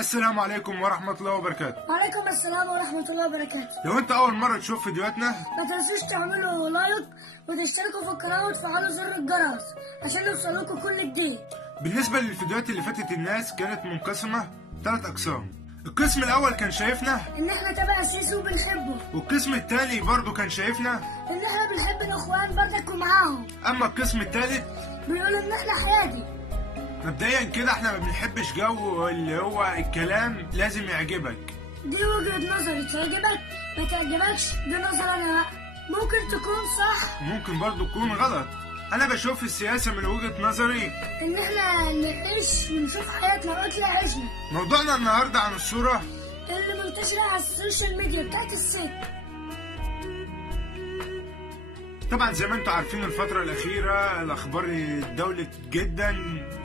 السلام عليكم ورحمة الله وبركاته. وعليكم السلام ورحمة الله وبركاته. لو انت اول مرة تشوف فيديوهاتنا ما تنسوش تعملوا لايك وتشتركوا في القناة وتفعلوا زر الجرس عشان يوصلكوا كل جديد. بالنسبة للفيديوهات اللي فاتت الناس كانت منقسمة 3 اقسام. القسم الاول كان شايفنا ان احنا تبع السيسي وبنحبه، والقسم الثاني برضه كان شايفنا ان احنا بنحب الاخوان برضك ومعاهم. اما القسم الثالث بيقولوا ان احنا حيادي. مبدئيا كده احنا ما بنحبش جو اللي هو الكلام لازم يعجبك. دي وجهة نظري، تعجبك ما تعجبكش دي نظر انا، ممكن تكون صح ممكن برضه تكون غلط. انا بشوف السياسة من وجهة نظري ان احنا نعيش ونشوف حياتنا وقت عشنا. موضوعنا النهاردة عن الصورة اللي منتشرة على السوشيال ميديا بتاعت الست. طبعا زي ما انتم عارفين الفترة الأخيرة الأخبار اتداولت جدا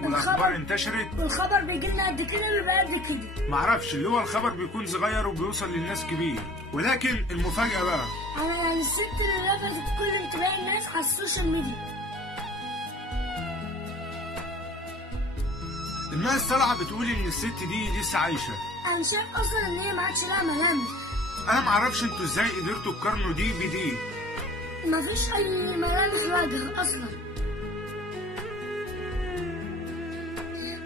والأخبار انتشرت، والخبر بيجي لنا قد كده اللي بقى قد كده. معرفش اللي هو الخبر بيكون صغير وبيوصل للناس كبير، ولكن المفاجأة بقى أنا الست اللي لفتت كل انتباه الناس على السوشيال ميديا. الناس طالعة بتقول إن الست دي لسه عايشة. أنا شايف أصلا إن هي ما عادش لها ملامح. أنا معرفش انتوا إزاي قدرتوا تقارنوا دي بدي. مفيش أي ملامح وجه أصلا.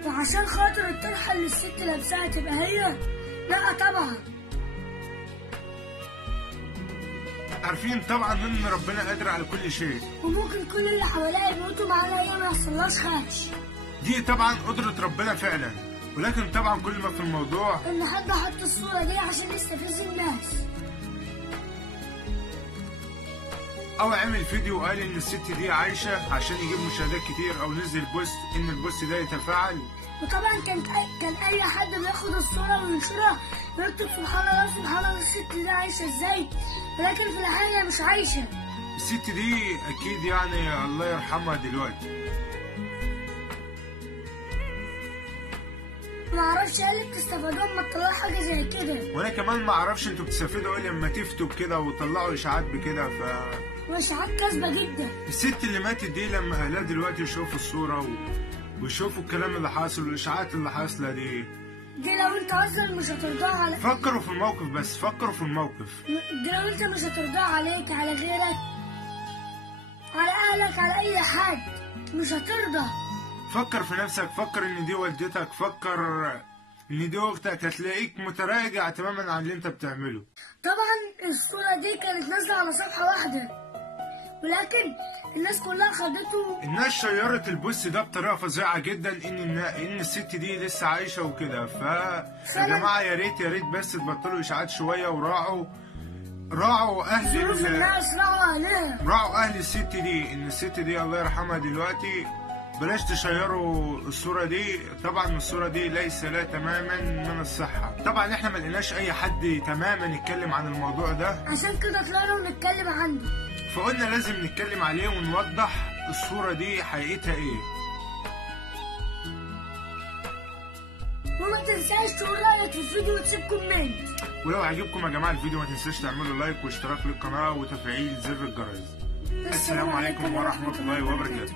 وعشان خاطر الطرحة اللي الست لابساها تبقى هي؟ لا طبعا. عارفين طبعا إن ربنا قادر على كل شيء، وممكن كل اللي حواليها يموتوا معانا هي ما يحصلهاش خدش. دي طبعا قدرة ربنا فعلا، ولكن طبعا كل ما في الموضوع إن حد حط الصورة دي عشان يستفز الناس، أو عمل فيديو وقال إن الست دي عايشة عشان يجيب مشاهدات كتير، أو نزل بوست إن البوست ده يتفاعل. وطبعا كان أي حد بياخد الصورة وينشرها ويكتب سبحان الله سبحان الله الست دي عايشة إزاي، ولكن في الحقيقة مش عايشة. الست دي أكيد يعني الله يرحمها دلوقتي. معرفش ايه اللي بتستفادوا لما تطلعوا حاجة زي كده. وأنا كمان معرفش أنتوا بتستفيدوا إيه لما تفتوا كده وتطلعوا إشاعات بكده. وإشاعات كاذبة جدا. الست اللي ماتت دي لما أهلها دلوقتي يشوفوا الصورة ويشوفوا الكلام اللي حاصل والإشاعات اللي حاصلة دي لو أنت أصلا مش هترضاها على، فكروا في الموقف، بس فكروا في الموقف. دي لو أنت مش هترضاها عليك على غيرك على أهلك على أي حد مش هترضى. فكر في نفسك، فكر ان دي والدتك، فكر ان دي اختك، هتلاقيك متراجع تماما عن اللي انت بتعمله. طبعا الصورة دي كانت نازلة على صفحة واحدة، ولكن الناس كلها خدته. الناس شيرت البوست ده بطريقة فظيعة جدا ان الست دي لسه عايشة وكده. يا جماعة يا ريت بس تبطلوا اشاعات شوية وراعوا اهل ظروف الناس، راعوا اهل الست دي، ان الست دي الله يرحمها دلوقتي. بلاش تشيروا الصورة دي، طبعا الصورة دي ليس لا تماما من الصحة. طبعا احنا ما لقيناش اي حد تماما يتكلم عن الموضوع ده، عشان كده طلعنا ونتكلم عنه، فقلنا لازم نتكلم عليه ونوضح الصورة دي حقيقتها ايه. وما تنساش تقول رأيك في الفيديو وتسيب كومنت. ولو عجبكم يا جماعة الفيديو ما تنساش تعملوا لايك واشتراك للقناة وتفعيل زر الجرس. السلام عليكم ورحمة الله وبركاته.